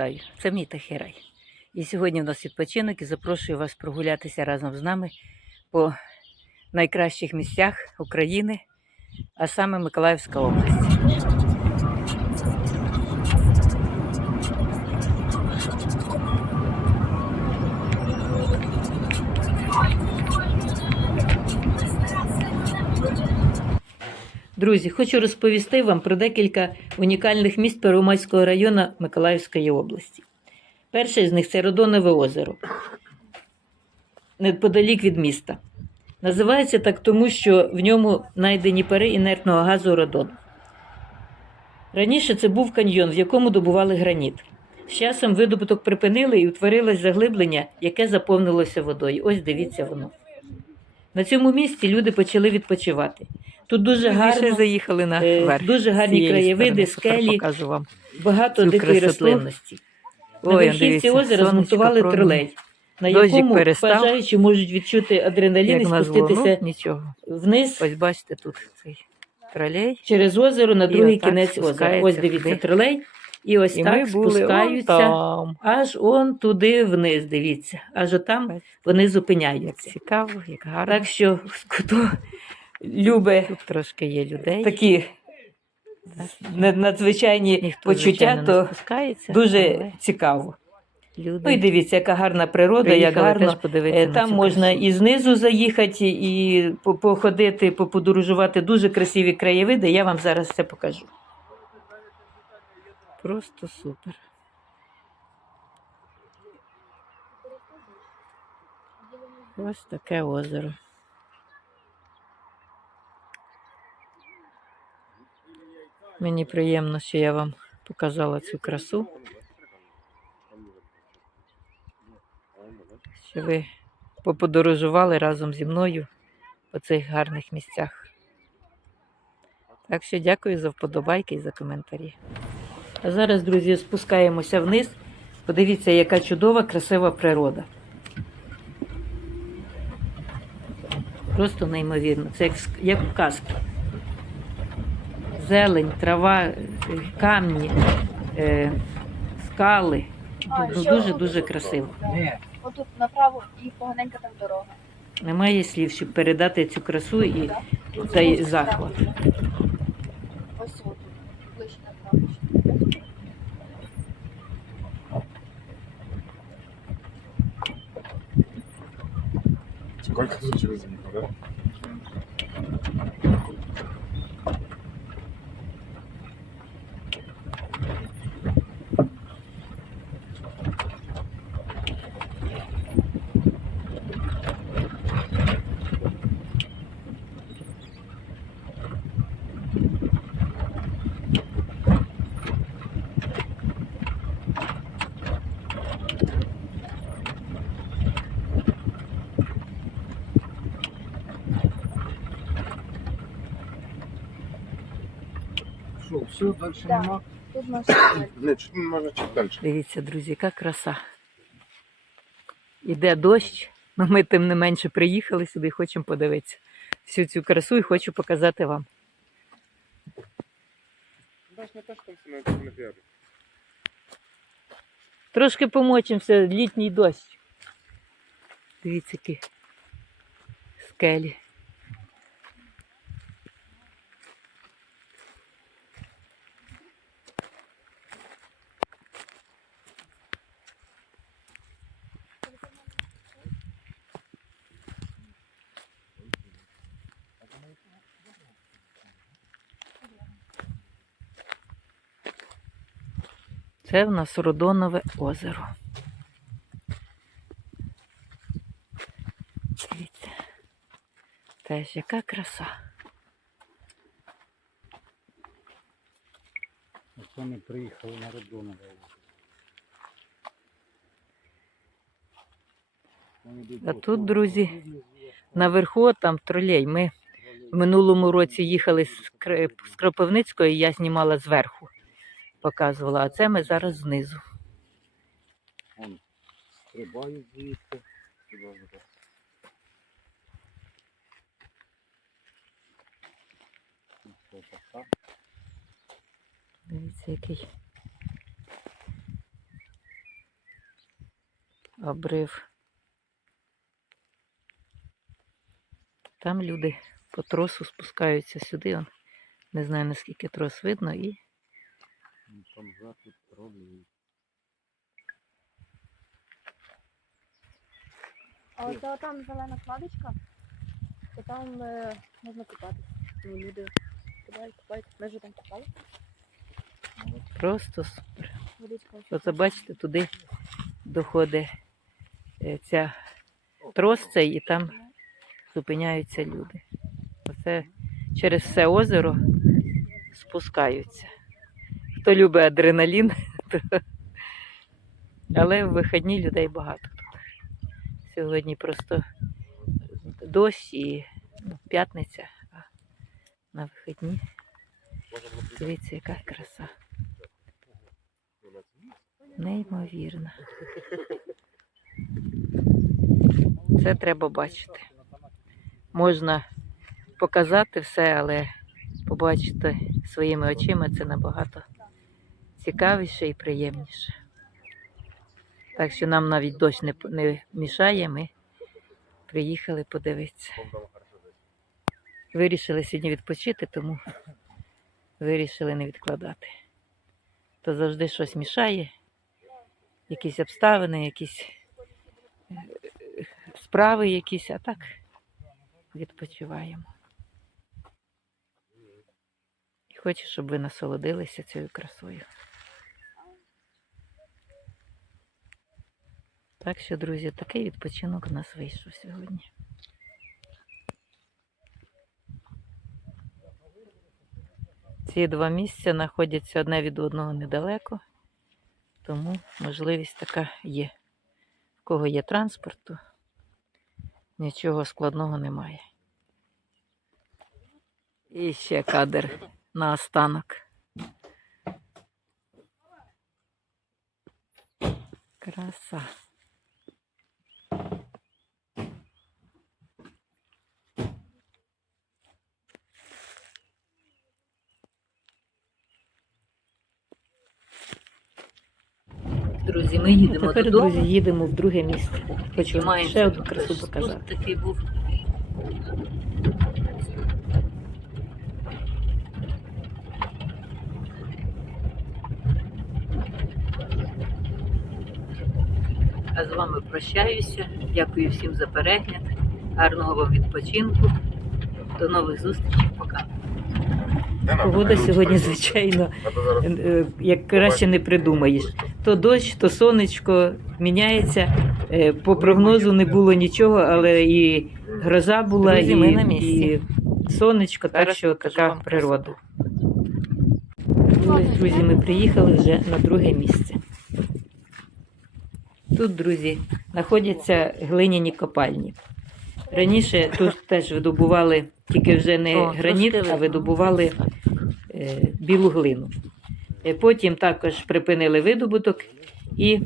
вітаю! Це мій тихий рай. І сьогодні в нас відпочинок і запрошую вас прогулятися разом з нами по найкращих місцях України, а саме Миколаївська область. Друзі, хочу розповісти вам про декілька унікальних місць Первомайського району Миколаївської області. Перше з них це Родонове озеро, неподалік від міста. Називається так тому, що в ньому знайдені пари інертного газу родон. Раніше це був каньйон, в якому добували граніт. З часом видобуток припинили і утворилось заглиблення, яке заповнилося водою. Ось дивіться воно. На цьому місці люди почали відпочивати. Тут дуже Гарно заїхали на е, верх. дуже гарні краєвиди, сторони. Скелі. Покажу вам. багато цю дикої красоту. рослинності. На Ой, верхівці дивіться, озера сонечко змонтували промінь. тролей, на Дощик якому перестав. бажаючі можуть відчути адреналін і Як спуститися ну, нічого. вниз Ось бачите, тут цей тролей. через озеро на І другий отак кінець озера. спускається Ось дивіться туди. тролей. І ось І так ми були он спускаються там. аж он туди вниз. Дивіться, аж отам Бачите, вони Як зупиняються. цікаво, як гарно. Так що хто любить Тут трошки є людей. такі над- надзвичайні Ніхто, почуття, то дуже але цікаво. люди Ну і дивіться, яка гарна природа, як гарно. Е, Там можна красу. і знизу заїхати, і походити, поподорожувати. Дуже красиві краєвиди. Я вам зараз це покажу. Просто супер. Ось таке озеро. Мені приємно, що я вам показала цю красу. Що ви поподорожували разом зі мною по цих гарних місцях. Так що дякую за вподобайки і за коментарі. А зараз, друзі, спускаємося вниз. Подивіться, яка чудова, красива природа. Просто неймовірно. Це як, в казці. Зелень, трава, е, камні, е, скали. А, Ну, ще Дуже отут дуже красиво. Отут направо і поганенька там дорога. Немає слів, щоб передати цю красу і цей захват. Ось отут, ближче направо. Сколько тут все, дальше Да. нема? Тут можна Не, чуть, можно чуть дальше. Дивіться, друзі, яка краса. Іде дощ, але ми тим не менше приїхали сюди і хочемо подивитися всю цю красу і хочу показати вам. Не. Трошки помочимося, літній дощ. Дивіться, які скелі. Це в нас Родонове озеро. Дивіться. Теж яка краса. Ось Вони приїхали на Родонове. А тут, друзі, Наверху там тролей. Ми в минулому році їхали з Кропивницької, я знімала зверху, показувала, а це ми зараз знизу. Стрибають звідти. Дивіться, який обрив. Там люди по тросу спускаються сюди. Не знаю наскільки трос видно, і Там захід роблять. А оце там зелена кладочка, то там е, можна купатися. Ну, люди кидають, купають. Ми вже там купали. просто супер. Водичка. Оце бачите, туди доходить е, ця трос цей, і там зупиняються люди. Оце через все озеро спускаються. Хто любить адреналін, то... але в вихідні людей багато. Сьогодні просто дощ і ну, п'ятниця, а на вихідні. Дивіться, яка краса. Неймовірно. Це треба бачити. Можна показати все, але побачити своїми очима це набагато цікавіше і приємніше. Так що нам навіть дощ не, не мішає, ми приїхали подивитися. Вирішили сьогодні відпочити, тому вирішили не відкладати. То завжди щось мішає, якісь обставини, якісь е, справи якісь, а так відпочиваємо. І хочу, щоб ви насолодилися цією красою. Так що, друзі, такий відпочинок у нас вийшов сьогодні. Ці два місця знаходяться одне від одного недалеко, тому можливість така є. В кого є транспорт, то нічого складного немає. І ще кадр на останок. Краса. Друзі, ми їдемо Тепер, додому. друзі, їдемо в друге місце. Хочу вам ще одну красу показати. Такий був. А з вами прощаюся. Дякую всім за перегляд. Гарного вам відпочинку. До нових зустрічей. Пока. Погода сьогодні, звичайно, е, як краще не придумаєш. То дощ, то сонечко міняється. Е, По прогнозу не було нічого, але і гроза була, Друзі, і, на місці. і сонечко, так що така природа. Друзі, ми приїхали вже на друге місце. Тут, друзі, знаходяться глиняні копальні. Раніше тут теж видобували тільки вже не граніт, а видобували е, білу глину. Е, Потім також припинили видобуток і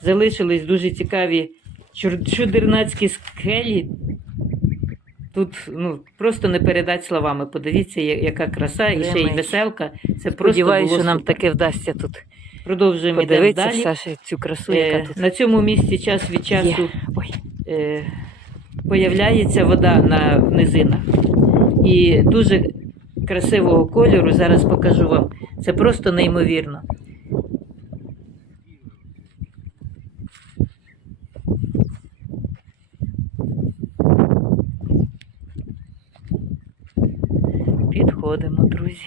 залишились дуже цікаві чудернацькі скелі. Тут ну, просто не передати словами. Подивіться, яка краса, і ще й веселка. Це Сподіваюся, було що нам таке вдасться тут Продовжуємо йдемо подивитися далі. Саша, цю красу, Е, яка тут На цьому місці час від часу Ой. е, появляється вода на низинах. І дуже красивого кольору, зараз покажу вам. Це просто неймовірно. Підходимо, друзі.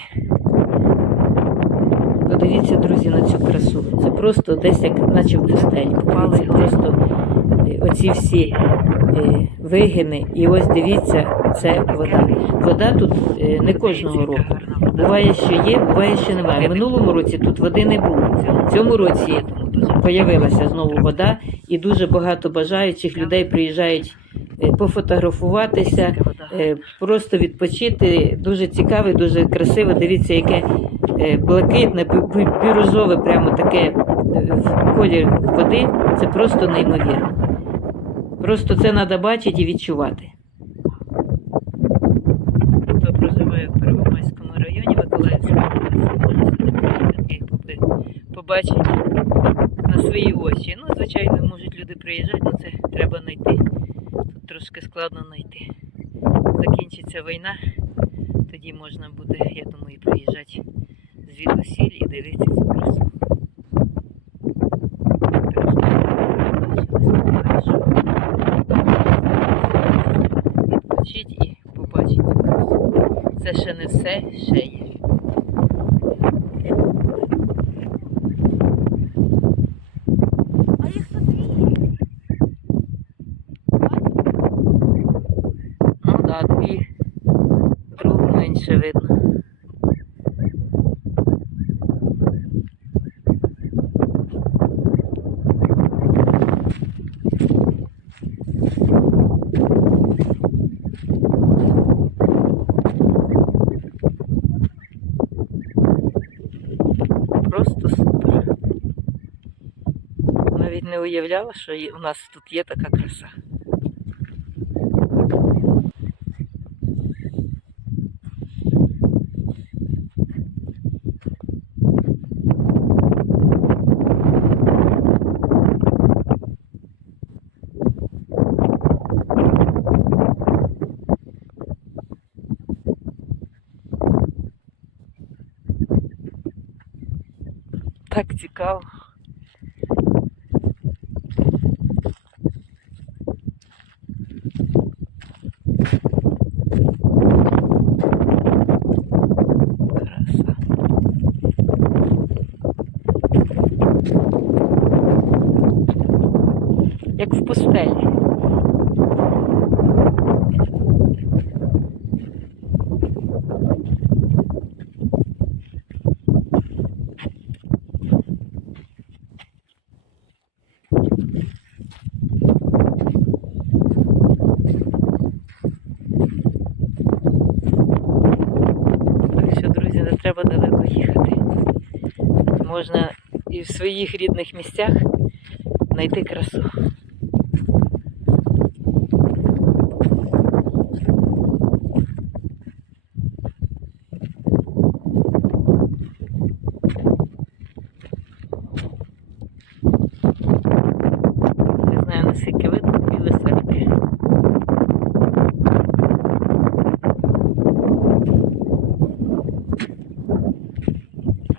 Подивіться, друзі, на цю красу. Це просто десь як наче в пустелі. Попали просто оці всі вигини. І ось дивіться, це вода. Вода тут е, не кожного року. Буває, що є, буває, що немає. Минулому році тут води не було. В цьому році появилася знову вода, і дуже багато бажаючих людей приїжджають е, пофотографуватися, е, просто відпочити. Дуже цікаве, дуже красиво. Дивіться, яке е, блакитне, бі- бі- бірюзове, прямо таке е, колір води. Це просто неймовірно. Просто це треба бачити і відчувати. Хто проживає в Первомайському районі Миколаївської області, побачити на свої очі. Ну, звичайно, можуть люди приїжджати, але це треба знайти. Тут трошки складно знайти. Закінчиться війна, тоді можна буде, я думаю, приїжджати звідусіль і дивитися цю красу. Так що, сподіваюсь, що відпочить і побачить цю Це ще все, ще є. А їх тут дві. Ну да, дві. Круг менше видно. уявляла, що є- у нас тут є така краса. Так цікаво. І в своїх рідних місцях знайти красу. Не знаю, наскільки видно дві веселки.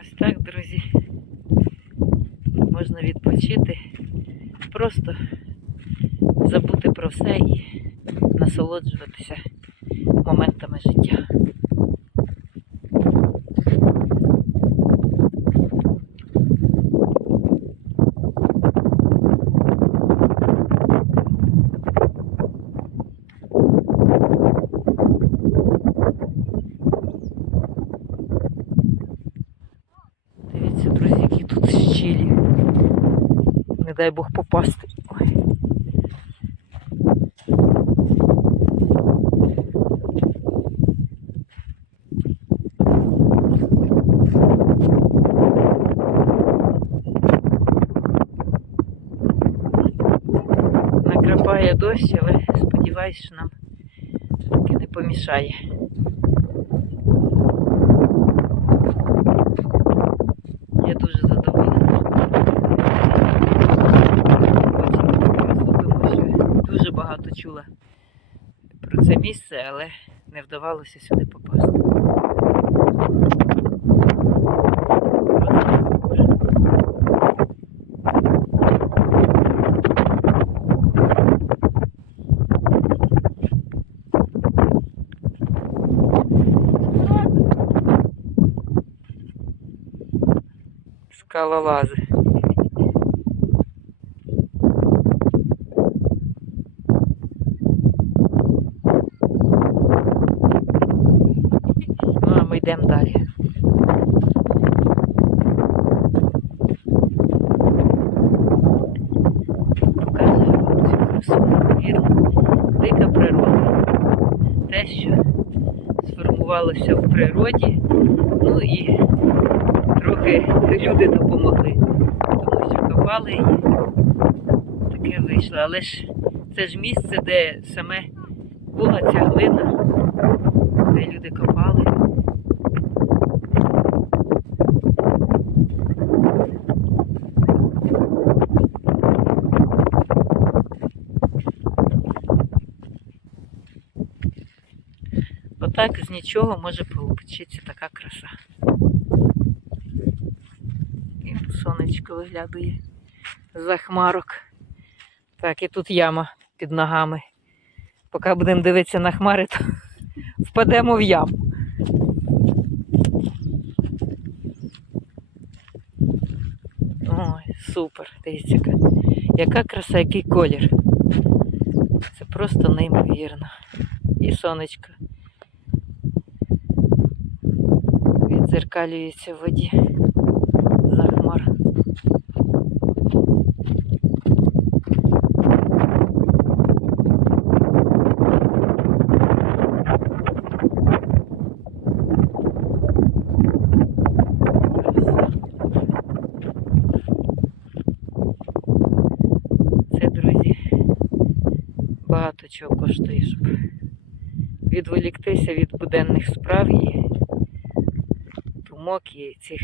Ось так, друзі. Можна відпочити, просто забути про все і насолоджуватися моментами життя. Дивіться, друзі, які тут щілі. Не дай Бог попасти. Ой. Дощ, але сподіваюсь, що нам помішає. Я дуже задоволена. Дуже багато чула про це місце, але не вдавалося сюди попасти. Просто супер. Скалолази. Ну, а ми йдемо далі. Показую цю красу. Дика природа. Те, що сформувалося в природі, ну і таки люди допомогли. Тому що копали і таке вийшло. Але ж це ж місце, де саме була ця глина, де люди копали. Отак з нічого може получитися така краса сонечко виглядає за хмарок. Так, і тут яма під ногами. Поки будемо дивитися на хмари, то впадемо в яму. Ой, супер. Дивіться, яка, краса, який колір. Це просто неймовірно. І сонечко відзеркалюється в воді за хмар. Це, друзі, багато щоб відволіктися від буденних справ і думок і цих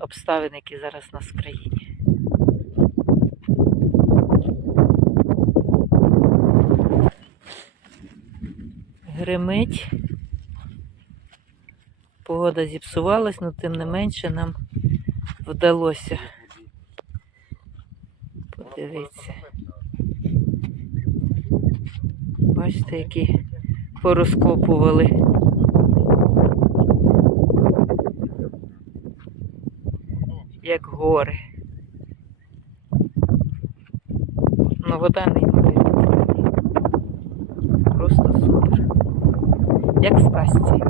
обставин, які зараз нас в країні. Гримить. Погода зіпсувалась, але тим не менше нам вдалося подивитися. Бачите, які порозкопували. Як гори. Ну, вода неймовірна. Просто супер. Як в казці.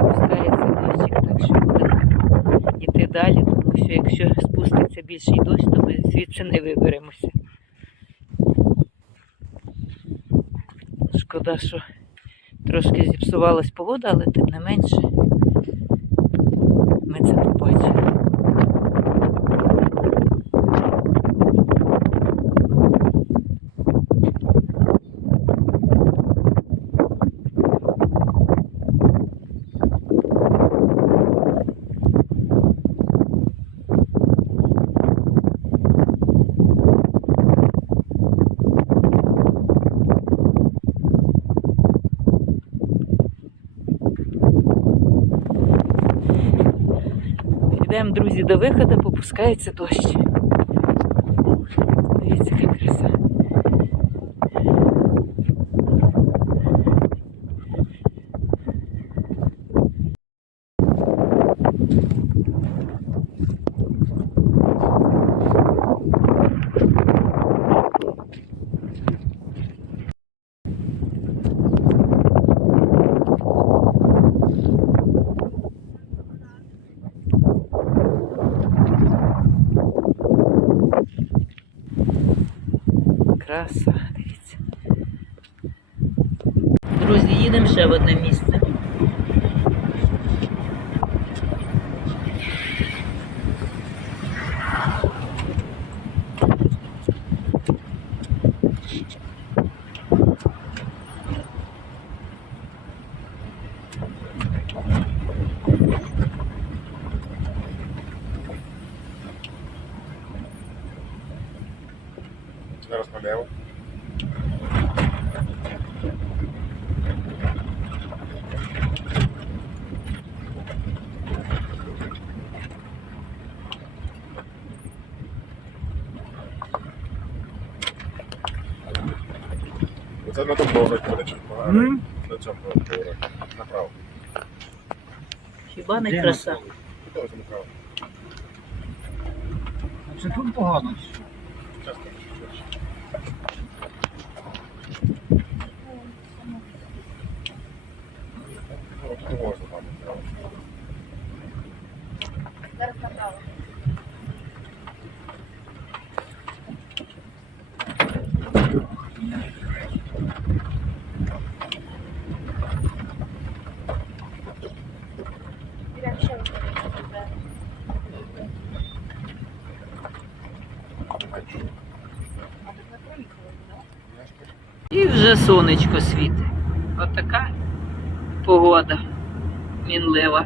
Пускається дощик, так що будемо йти далі, тому що якщо спуститься більший дощ, то ми звідси не виберемося. Шкода, що трошки зіпсувалась погода, але тим не менше ми це побачили. Йдемо, до виходу, попускається дощ. Дивіться, яка краса. Дивіться. Друзі, їдемо ще в одне місце. Зараз налево. Це на тому поворот буде чуть погано. На цьому повороті. Направо. Хіба не краса? Направо. Це тут погано. Часто. Ну, тут можна там направо. Зараз направо. Ідемо ще вище. А тут ми проїхали, так? І вже сонечко світить. Отака погода мінлива.